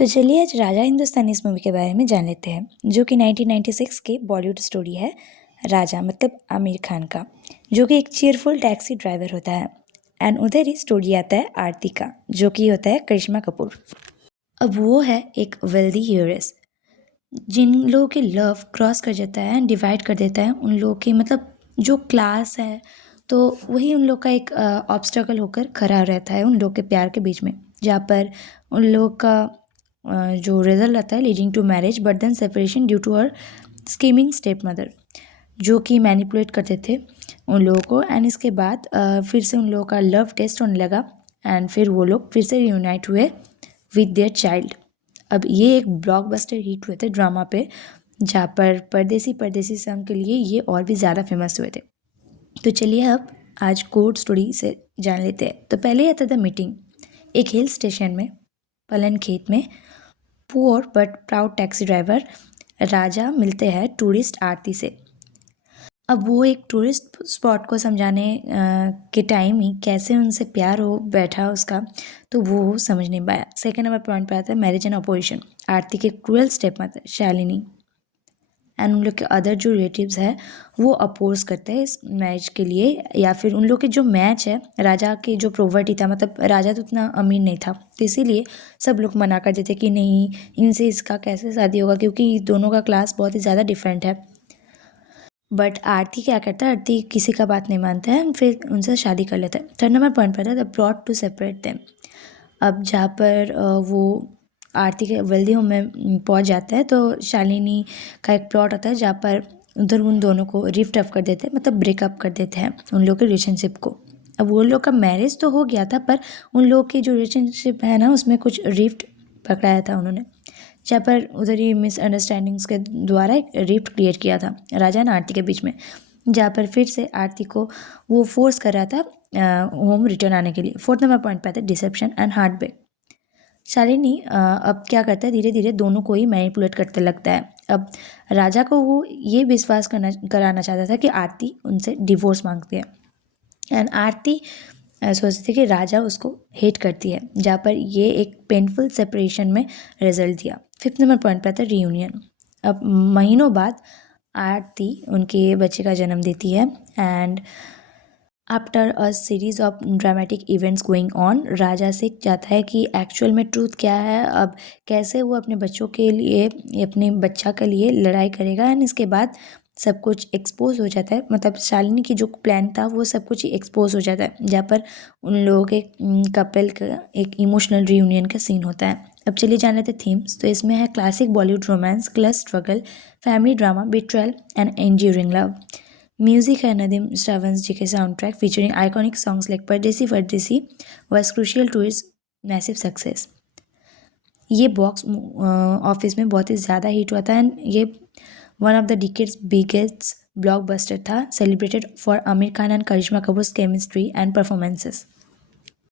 तो चलिए आज राजा हिंदुस्तानी इस मूवी के बारे में जान लेते हैं, जो कि 1996 की बॉलीवुड स्टोरी है। राजा मतलब आमिर खान का, जो कि एक चीयरफुल टैक्सी ड्राइवर होता है। एंड उधर ही स्टोरी आता है आरती का, जो कि होता है करिश्मा कपूर। अब वो है एक वेल्दी हीरोइस, जिन लोगों के लव क्रॉस कर जाता है एंड डिवाइड कर देता है उन लोगों के मतलब जो क्लास है, तो वही उन लोग का एक ऑब्स्टकल होकर खड़ा रहता है उन लोग के प्यार के बीच में, जहाँ पर उन लोग का जो रिजल्ट आता है leading to marriage but then separation due to her scheming stepmother, जो कि मैनिपुलेट करते थे उन लोगों को। एंड इसके बाद फिर से उन लोगों का लव टेस्ट होने लगा एंड फिर वो लोग फिर से रियूनाइट हुए विद देयर चाइल्ड। अब ये एक ब्लॉकबस्टर हिट हुए थे ड्रामा पे, जहाँ पर परदेसी परदेसी सॉन्ग के लिए ये और भी ज़्यादा फेमस हुए थे। तो चलिए अब आज कोड स्टोरी से जान लेते हैं। तो पहले आता था मीटिंग एक हिल स्टेशन में, पलन खेत में। Poor but proud taxi driver Raja मिलते हैं टूरिस्ट आरती से। अब वो एक टूरिस्ट स्पॉट को समझाने के टाइम ही कैसे उनसे प्यार हो बैठा उसका, तो वो समझ नहीं पाया। सेकेंड नंबर पॉइंट पे आता है मैरिज एंड अपोजिशन। आरती के cruel step mother Shalini and उन लोग के अदर जो रिलेटिव्स है वो अपोज करते हैं इस मैरिज के लिए, या फिर उन लोग के जो मैच है राजा के जो प्रॉपर्टी था, मतलब राजा तो उतना अमीर नहीं था, तो इसीलिए सब लोग मना कर देते कि नहीं इनसे इसका कैसे शादी होगा, क्योंकि दोनों का क्लास बहुत ही ज़्यादा डिफरेंट है। बट आरती क्या करता है, आरती किसी का बात नहीं मानता है, फिर उनसे शादी कर लेता है। थर्ड नंबर पॉइंट पर था the plot to separate them. अब जहाँ पर वो आरती के वेल्दी होम में पहुँच जाता है, तो शालिनी का एक प्लॉट आता है जहाँ पर उधर उन दोनों को रिफ्ट अप कर देते हैं, मतलब ब्रेकअप कर देते हैं उन लोग के रिलेशनशिप को। अब वो लोग का मैरिज तो हो गया था, पर उन लोग की जो रिलेशनशिप है ना उसमें कुछ रिफ्ट पकड़ाया था उन्होंने, जहाँ पर उधर ही मिसअंडरस्टैंडिंग्स के द्वारा एक रिफ्ट क्रिएट किया था राजा और आरती के बीच में, जहाँ पर फिर से आरती को वो फोर्स कर रहा था होम रिटर्न आने के लिए। फोर्थ नंबर पॉइंट पे आता है deception and heartbreak. Shalini अब क्या करता है, धीरे धीरे दोनों को ही मैनिपुलेट करते लगता है। अब राजा को वो ये विश्वास कराना चाहता था कि आरती उनसे डिवोर्स मांगती है एंड आरती सोचती थी कि राजा उसको हेट करती है, जहाँ पर ये एक पेनफुल सेपरेशन में रिजल्ट दिया। फिफ्थ नंबर पॉइंट पर था रीयूनियन। अब महीनों बाद आरती उनके बच्चे का जन्म देती है and after a series of dramatic events going on, Raja सीख जाता है कि एक्चुअल में ट्रूथ क्या है, अब कैसे वो अपने बच्चों के लिए अपने बच्चा के लिए लड़ाई करेगा। एंड इसके बाद सब कुछ एक्सपोज हो जाता है, मतलब शालिनी की जो प्लान था वो सब कुछ एक्सपोज हो जाता है, जहाँ पर उन लोगों के कपल का एक इमोशनल रीयूनियन का सीन होता है। अब चलिए जान लेते थीम्स। तो इसमें है classic Bollywood romance, class struggle, family drama, betrayal and enduring love. Music है नदीम श्रावण जी के sound track featuring iconic songs like Pardesi Pardesi was crucial to its massive success। ये बॉक्स ऑफिस में बहुत ही ज़्यादा हिट हुआ था एंड ये one of the decade's biggest blockbuster था, celebrated for Aamir Khan and Karisma Kapoor chemistry and performances.